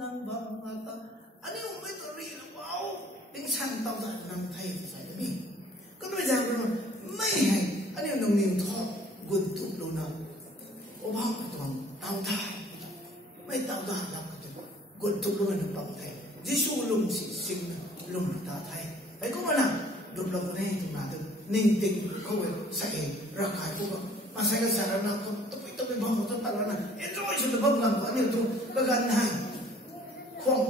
nang bang ata ani ung mai to ri wow ding san tao da nang thai sai ni ko no ja ko mai hai ani nong ning tho good tu lo na o ba ko tao da mai tao da la ko good tu lo na bang thai jisu lum si sing lum ta thai ai ko na dum lo ne tu na tu ning ting ko we sai ra khai ko ma sai ka sa ra na to to be bang to ta na enjoy chu to bang ngam ko ani tu ka gan hai khong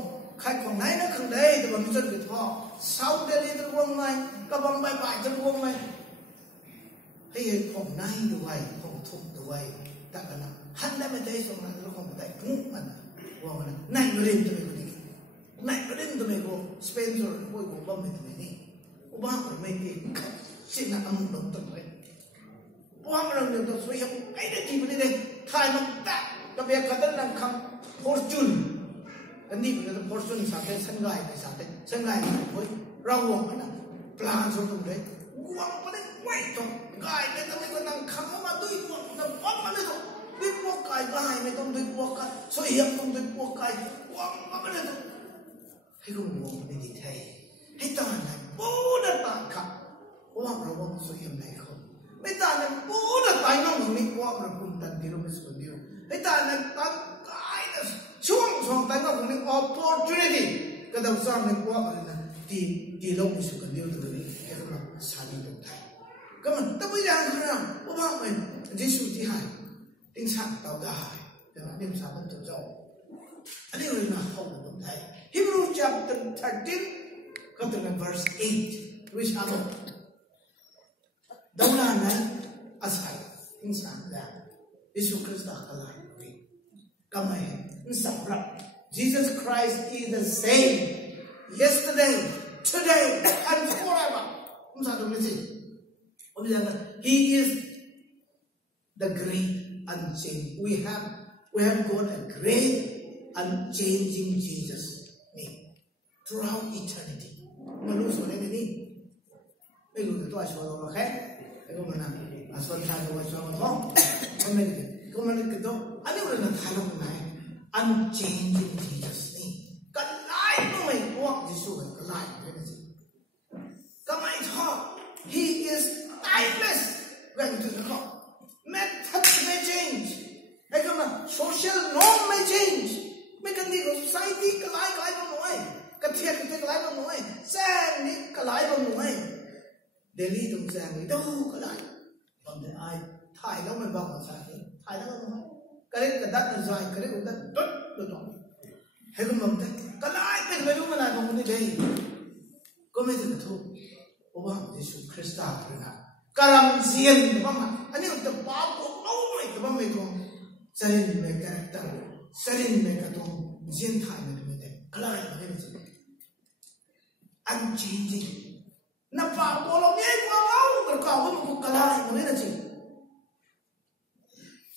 khai khong nai na khang dai to bang chân ke tho sau de ni to wong mai ka bang bai bai to wong maiให้ของนายด้วยของทุกด้วยแต่กันนะหันได้ไม่ได้สมนั้นแล้วของไม่ได้ปุ๊บมันว่ามันนายไม่เล่นตัวเองนี่นายไม่เล่นตัวเองก็สเปนโซนก็บ้าไม่ตัวเองนี่บ้าก็ไม่เก่งสิ่งนั้นมันลงตัวเองบ้ามันลงตัวสวยยังไอ้เด็กที่มันนี่ทายมันแตะกับเบียร์กันตั้งแต่คำฟอร์จูนกันนี่เป็นฟอร์จูนสาธิตสังไงไปสาธิตสังไงเฮ้ยเราหวังนะปลาสมตัวเองหวังมันไม่ต้องกายไม่ต้องไม่ต้องขังมาด้วยพวกนั้นฟังมันไม่ต้องด้วยพวกกายกายไม่ต้องด้วยพวกกายสวยยังต้องด้วยพวกกายวังมันไม่ต้องให้คุณมองไม่ดีแท้ให้ตาไหนปูนัดตาขับว่าเราว่าสวยยังไงคนไม่ตาไหนปูนัดตายน้องคนนี้ว่าเราคุณตันที่เราไม่สนเดียวให้ตาไหนตากายช่วงตายน้องคนนี้ opportunity ก็ต้องสร้างในว่าอะไรนะที่เราไม่สนเดียวตัวนี้ให้เราสามีตรงไทยก็มันต้องไม่ยังนะว่ามันจิสุที่หายติ้งสักเต่าได้แต่ว่านิ่มสามันจะเจ้าอันนี้เราหน้าห้องตรงไทย Hebrew chapter 13ก็ถึง verse 8 which are ดาวนานั้นอาศัยติ้งสักได้ยิสุคริสต์ก็เลยก็ไม่สำหรับ Jesus Christ is the same yesterday today and forever ผมสาธุไม่ใช่He is the great unchanging. We have got a great unchanging Jesus throughout eternity. ไม่รู้ส่วนไหนนี่ไม่รู้ตัวส่วนเราแค่แต่ก็มันนะส่วนชายตัวส่วนเราท้องก็ไม่ก็ตัวอันนี้เราทายลงไหน unchanging Jesus นี่ก็ไล่ก็ไม่พวกยิสุก็ไล่ไม่ได้ก็ไม่ชอบ He is timeless when to the clock. Methods may change. Like social norm may change. May kanti ko society kalay ba noy? Kathiya kite kalay ba noy? Sang ni kalay ba noy? Delhi tum sang ni do kalay. From the eye Thai lo man ba ko sa ni. Thai lo noy. Kare ka dat na sai kare ko dat dot dot. He ko mam ta kalay pe ba lo man na ko ni dei. Ko me ta thu. Oba Yesu Christa na. Kalam zian ba ma ani ta pa ko no mai ta ba mai ko sarin me character sarin me ka to zian thai me de kala ba ne ji unchanging na pa ko lo ne ko au ta ka ko kala ba ne ji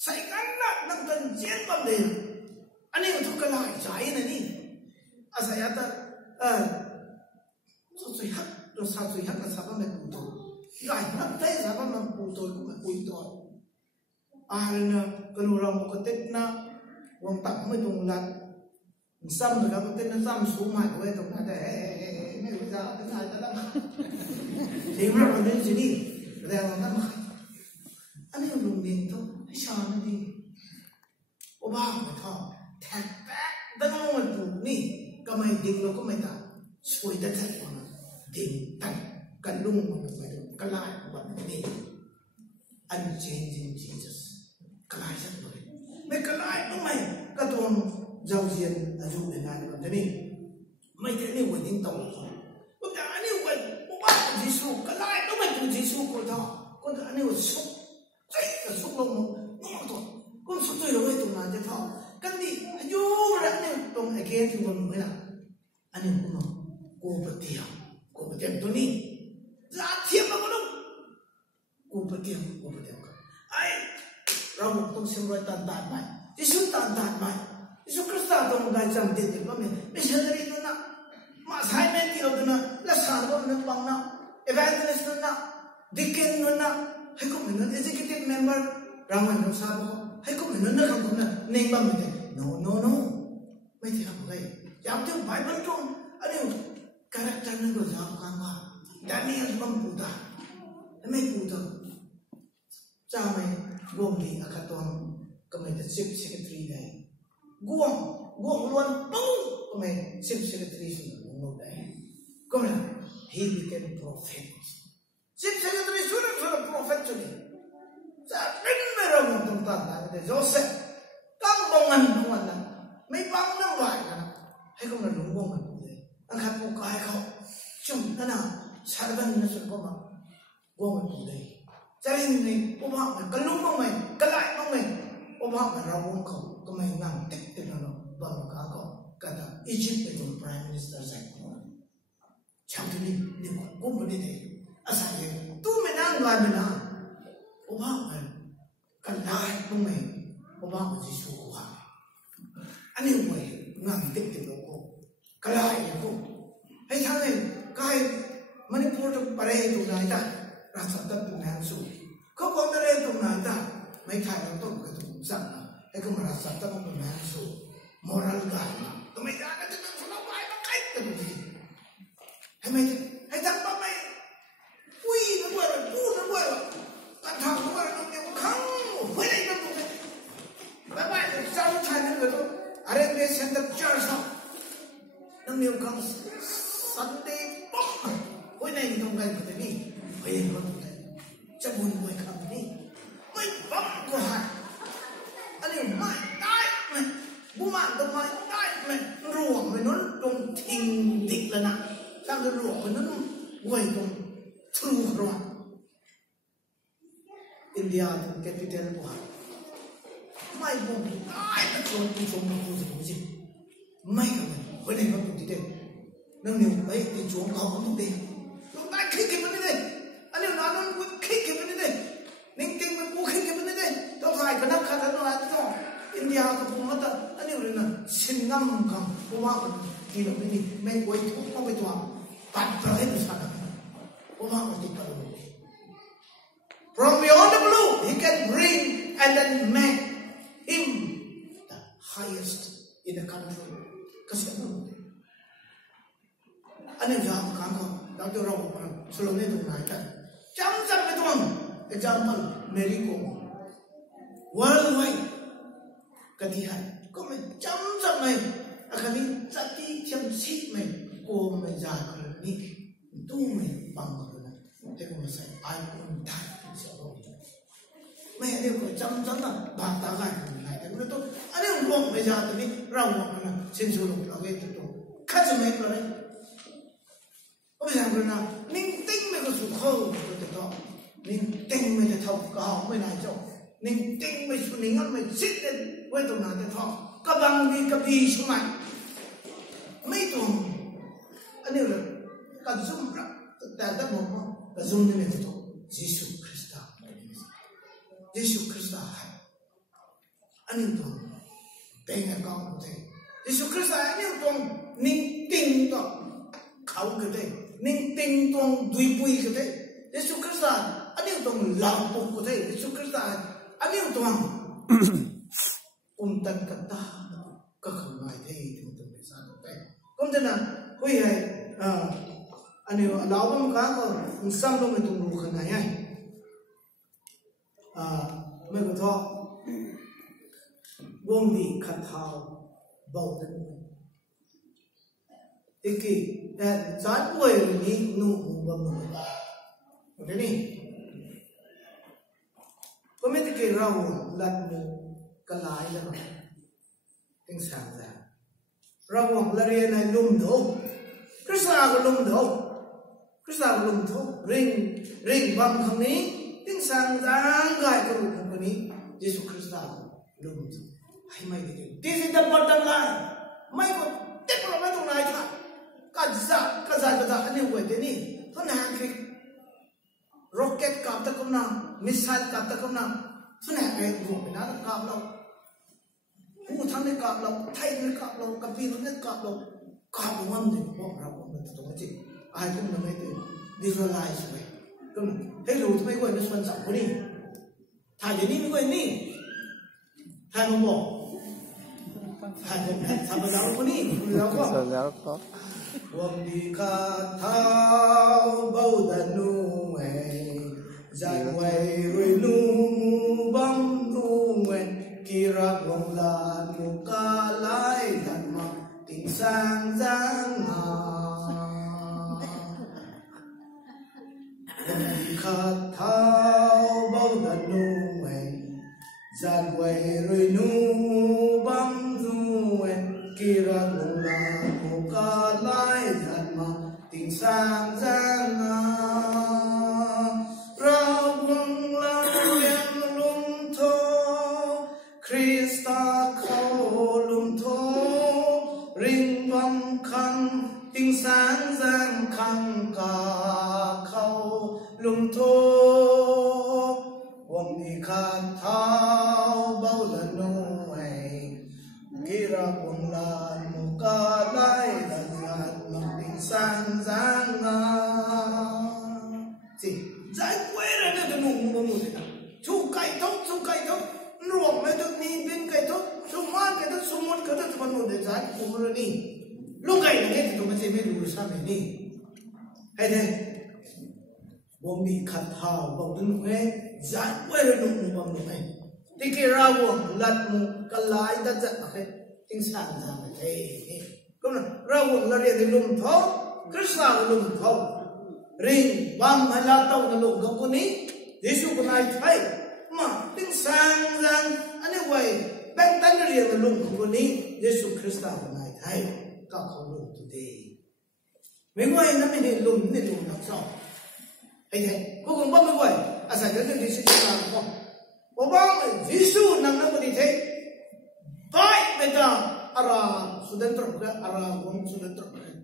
sai kan na nang kan zian ba de ani ko to kala jai na ni asaya ta so so hat to sa so hat ka sa ba me ko to Gài nắp thế sao có nằm bùi tôi cũng là bùi tôi nên cái lù lòng có tết na vòng tặng mới tung lật xăm rồi đó có tết nó xăm xuống mặt của tung lật để mấy người ra cái này ta đang thì nó còn đến gì đi để làm ăn anh ấy dùng điện thôi hay sao nó đi ô ba phải thọ thẹt tét đang ngồi tủ nè cái mày điện nó có mày ta xuôi đất thật mà điện tặngกันลุ่มมันไปดูกลายแบบนี้ unchanging Jesus กลายสักหน่อยไม่กลายทำไมก็ตัวเจ้าเสียนอายุในงานแบบนี้ไม่ใช่นี่วันนี้ต้องก็แต่อันนี้วันว่ายิสุกลายทำไมตัวยิสุก็ท้อก็แต่อันนี้วันสุกใช่ก็สุกลงน้องตัวก็สุกตัวเราไม่ตรงนั้นจะท้อกันดิอายุระเนี่ยตรงไอ้เกณฑ์ที่มันไม่ละอันนี้คุณน้องกูปฏิเสธตัวนี้จะเทียบมาก็ต้องกูปฏิเสธกันไอ้เราต้องเชื่อว่าตันไหมยิสุตันไหมยิสุคริสต์ต้องได้จำเด็ดว่าไม่ใช่เรื่องนั้นมาใช้แม่ที่เราดูนะและสารก็นึกบังนะเอเวนเจลิสต์นะดิเกนนะให้เขาเหมือน executive member เราไม่รู้ทราบให้เขาเหมือนนักคำคนนั้นเน่งบ้างไม่ได้ no ไม่ที่ทำอะไรอย่างที่ไบเบิลตรงอันนี้คาแรคเตอร์นั้นก็จะเอาการว่าดานิเอลมันพูดได้ไม่พูดได้จ้าไม่กวงดีอาคาตอนก็ไม่จะชิปเซกตรีได้กวงล้วนปุ๊บก็ไม่ชิปเซกตรีสุดลงได้ก็ไม่ he became prophet ชิปเซกตรีสุดprophet จุดนี้จะเป็นไม่รู้มันต้องตั้งได้แต่โจเซฟตั้งบังมันของมันนะไม่บังน้ำไหลนะให้เขามาหลงวงมันเลยอันขัดพวกกายเขาจุ่มนั่นน่ะชาบันนั่นสุดก็มาวงมันเลยจะเห็นนี่อุบะมันกระลุ่มบ้างไหมกระไหลบ้างไหมอุบะมันเราวงเขาก็ไม่นั่งติดติดนั่นหรอกบางครั้งก็กระทั่งอียิปต์เป็นตัว prime minister ใส่ชาวที่นี่นี่ว่ากูไม่ได้เลยอาศัยตู้ไม่นั่งลายไม่นั่งอุบะมันกระไหลบ้างไหมอุบะมันจะสู้เขาอันนี้เว้ยนั่งติดติดลงกูกระไหลกูให้ทางนี้ก็ให้มันนี่พูดถึงประเด็นตรงไหนได้รักษาตัวเป็นแรงสูงเขาบอกประเด็นตรงไหนได้ไม่ใช่เราต้องกระตุ้นสั่งนะให้เขามารักษาตัวเป็นแรงสูงมอรัลกายนะก็ไม่ได้ก็จะต้องทะเลาะกันใครกันดีให้ไม่ให้ทำบ้างไหมคุยกันด้วยพูดกันด้วยการทำด้วยเราเนี่ยเขาไม่ได้กันหมดเลยแบบว่าเจ้าชายนั่นก็ต้องอะไรเป็นเซ็นเตอร์เจอร์สักนั่นมีความสันติปุ๊บไม่ได้ตรงไหนแบบนี้ไม่ได้ตรงไหนจะบุญไว้คำนี้ไม่ปั๊บก็หายอันนี้ไม่ได้ไหมบุมาทำไมได้ไหมรวมไปนั้นตรงทิ้งดิกแล้วนะถ้าจะรวมไปนั้นไว้ตรงทรูรวมอินเดียเป็นแคปิตอลบุหารไม่บุญได้แต่ตรงที่ชมมันคือสิ่งไม่กันเลยไม่ได้มาตุติเดนั่งเนี่ยไปที่ชวงเขาตุติลงได้คลิกมันนี่เลยอันนี้นอนมันคลิกมันนี่เลยนิ่งๆมันกูคลิกมันนี่เลยต้องใส่กระดับขัดแล้วอะไรต้องอินเดียกับภูมิตาอันนี้เลยนะสินน้ำกันเพราะว่าที่เราไม่มีไม่ไว้ทุกข์เข้าไปตัวปัดประเทศชาติเพราะว่ามันติดต่อเลย from beyond the blue he can bring and then make him the highest in the country ก็เสียหมดอันนี้จะครั้งเราจะรอกันสโลว์เนี่ยตรงไหนกันจำไปตรง example เมริโก worldwide กันที่ไหนก็ไม่จำไม่อาการนี้จัดที่เทียมชีพไม่โกไม่จ่ายคนนี้ตู้ไม่บังคนนั้นแต่ก็ไม่ใช่ไอ้คนไทยเสียโลกไม่อันนี้ก็จำนะบางตาไก่คนไหนแต่ไม่ต้องอันนี้วงไม่จ่ายตัวนี้เราวงนะเส้นสูงเราเก็บตัวข้าจะไม่เป็นไรก็ไม่ใช่คนนั้นนิ่งติ้งไม่ก็สุขเขาก็จะต้องนิ่งติ้งไม่จะเท่ากับไม่นายเจ้านิ่งติ้งไม่สุนิงั้นไม่ซิดเลยไว้ตรงนั้นจะท้องก็บางทีก็ดีใช่ไหมไม่ตรงอันนี้เลยก็ซุ่มรับแต่ถ้าบอกว่าก็ซุ่มนี่ไม่ตรงยิสุคริสต์ยิสุคริสต์อันนี้ตรงเป็นอย่างก้าวไปยิสุคริสต์อันนี้ตรงนิ่งติ้งตรงเขาก็ได้นิ่งติ้งตรงดุยปุยก็ได้ยิสุคริสต์อันนี้ตรงลาวปุกก็ได้ยิสุคริสต์อันนี้ตรงuntan kata kekhawai dei tu bisa te kumtana hui hai ani lawam ka ko sam lo me tu lu khana yai me ko tho wong ni khathau bau den iki zat poi ni nu bam no okay ni ko me te ke raw lat muก็หลายแล้วเป็นสามแบบเราบอกเราเรียนในลุ่มโถคริสต์ก็ลุ่มโถคริสต์ก็ลุ่มโถริงบางคำนี้เป็นสามร่างกายก็ลุ่มคำนี้เยซูคริสต์ลุ่มโถให้ไม่ได้ This is the bottom line ไม่ก็เด็กเราไม่ตรงไหนค่ะก็จะอันนี้เว้ยเดี๋ยวนี้ท่านหาคือร็อกเก็ตกับตะกุมน้ำมิสไซล์กับตะกุมน้ำสุนัขเองรวมเป็นอะไรกับเราผู้ทำในกับเราไทยในกับเรากับพี่ในกับเรากับมันเนี่ยพวกเราเป็นตัวจริงไอ้พวกนั้นไม่ได้ visualize ไว้ก็ให้รู้ทำไมว่าเป็นส่วนสำคัญนี่ถ่ายอย่างนี้ไม่ว่านี่ถ่ายมาบอก Sama dalam ni, dalam kau. Wong di katau bau danu zai wai rinu bang nu kira wong la muka lai dan ma ting sang sang ha. Wong di katau bau danu zai wai rinu bang nu kira wong la muka lai dan ma ting sang sang ha. Krista khâu lùm thô ring bom khăn tiếng sáng giang khăn cả khâu lùm thô bom đi khát thao bao lần nôi kira bom lan muka lai dan ngạt lòng tiếng sáng giang nga gì giải quê ra được cái nụ bom gì đó chú cày thócรวมไม่ต้องมีเป็นไก่ทอดสมมาไก่ทอดสมมติก็ต้องมันหมดเลยจ้าผมรู้นี่ลูกไก่เนี่ยที่ตัวมันจะไม่รู้ซ้ำนี่ให้เด้บ่มีขัดเท้าบ่ดึงเว้จัดไว้เลยนุ่มบ่นุ่มเองที่เกล้าวลัดมุกลายดัดจัดโอเคทิ้งสั่งทำเฮ้ยก็นั่นเราเราเรียนลุ่มท้องคริสต์ลุ่มท้องริงบางมาลาเต้าในลุ่มกับคนนี้เยซูคนไหนใช่มาติ้งสังสังอันนี้ไว้แบ่งตันเรียนลุ่มของคนนี้เยซูคริสต์คนไหนใช่ก็เขาลุ่มตัวเดียวไม่ไหวนะไม่ได้ลุ่มนี่ลุ่มหนักซ้อไอ้เหี้ยพวกผมบ้าไม่ไหวอาศัยกันที่สิ่งต่างๆผมบ้าเยซูนั่งนั่งคนนี้เท่ไปไม่ต้องอะไรสุดเด่นตรงกันอะไรวงสุดเด่นตรงกัน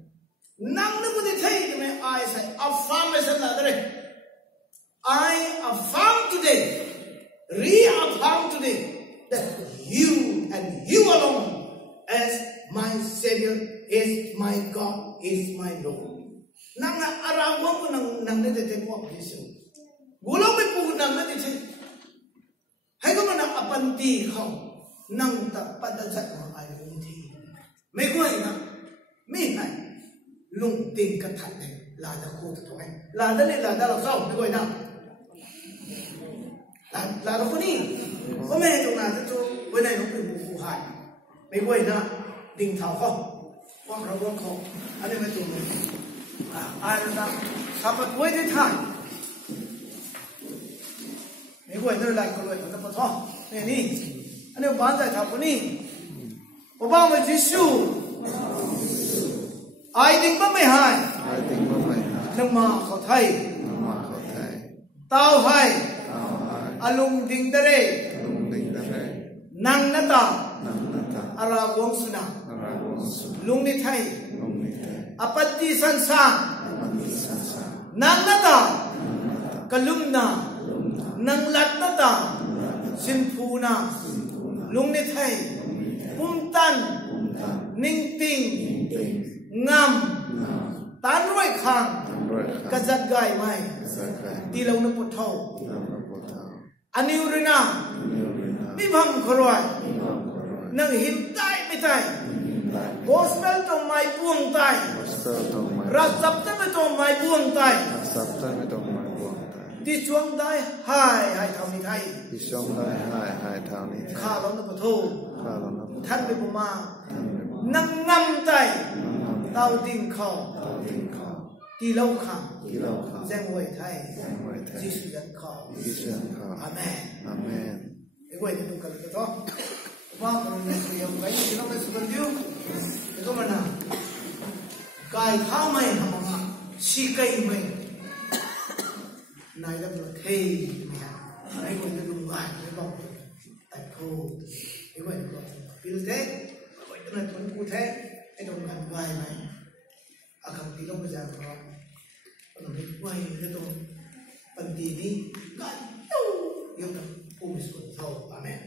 นั่งนั่งคนนี้เท่ยังไม่ไอ้ใส่อัฟฟาร์ไม่ใช่ละเด้อ I affirm today reaffirm today that you and you alone as my Savior is my God is my Lord นั่งนะอะไรวงก็นั่งได้แต่พวกเยซูกูเราไม่พูดนั่งนั่นเฉยให้ก็มันอปันตีเขานั่งตัดปัดจัดมาไอ้ลุงทีไม่ค่อยนะไม่ไหนลุงตีนกระถันเลยลาจะคู่ตัวเองลาได้เลยลาได้เราเศร้าไม่ค่อยนะลาเราคนนี้ก็ไม่ได้ตรงนั้นจะจูไว้ในหลวงปู่ผู้หายไม่ค่อยนะดิ่งเท้าเขาว่างเราว่างเขาอันนี้ไม่ตรงเลยอะไรนะขับรถไว้ที่ท่านไม่ค่อยนั่นแหละก็เลยต้องมาท่องนี่อันนี้บ้านใจทำคนนี้ผมบอกว่าจิสูไอ้ดิ่งก็ไม่หายนั่งมาเขาไทยเต้าไทยอารมณ์ดิ่งเดเรนั่งนัตตาอาราวงสุนัขลุงนิไทยอปัตติสันสางนั่งนัตตากลุมนานั่งลัดนัตตาสินพูนาลุงนิไทยปุ่มตันนิ่งติงงามตันร้อยคางกระจัดไก่ไหมที่เราไม่ปวดเท้าอันนี้อุรินาไม่พังครวยนั่งหินใต้ไม่ใต้โฮสเทลตรงไม้พวงใต้รัฐสับตะไม่ตรงไม้พวงใต้ที่ช่วงได้หายทางนี้ไทยข้าเราไม่ปวดเท้าท่านไม่ปวดมานั่งนำใต้เต้าดิ่งเขาที่เราขังแจ้งไว้ไทยที่สุดยันเขาอาเมนไอ้ไว้ที่ดูกันเลยก็ว่ามันเนี่ยเรียกไว้ที่เราไม่สุดเดียวไอ้ก็มันนะกายข้าวไม่ทำมาชีไก่ไม่นายรับเทไม่ไอ้ไว้ที่ดูกันไอ้ก็แต่โทไอ้ไว้ที่ดูพิลเทไอ้ที่นั่นทุนกูเทไอ้ตรงกันไว้ไหมอาคำที่เราไม่จะพอเราไม่ไหวจะต้องปัญญานี้กันยุ่งยุ่งผู้มีส่วนเท่าอาเมน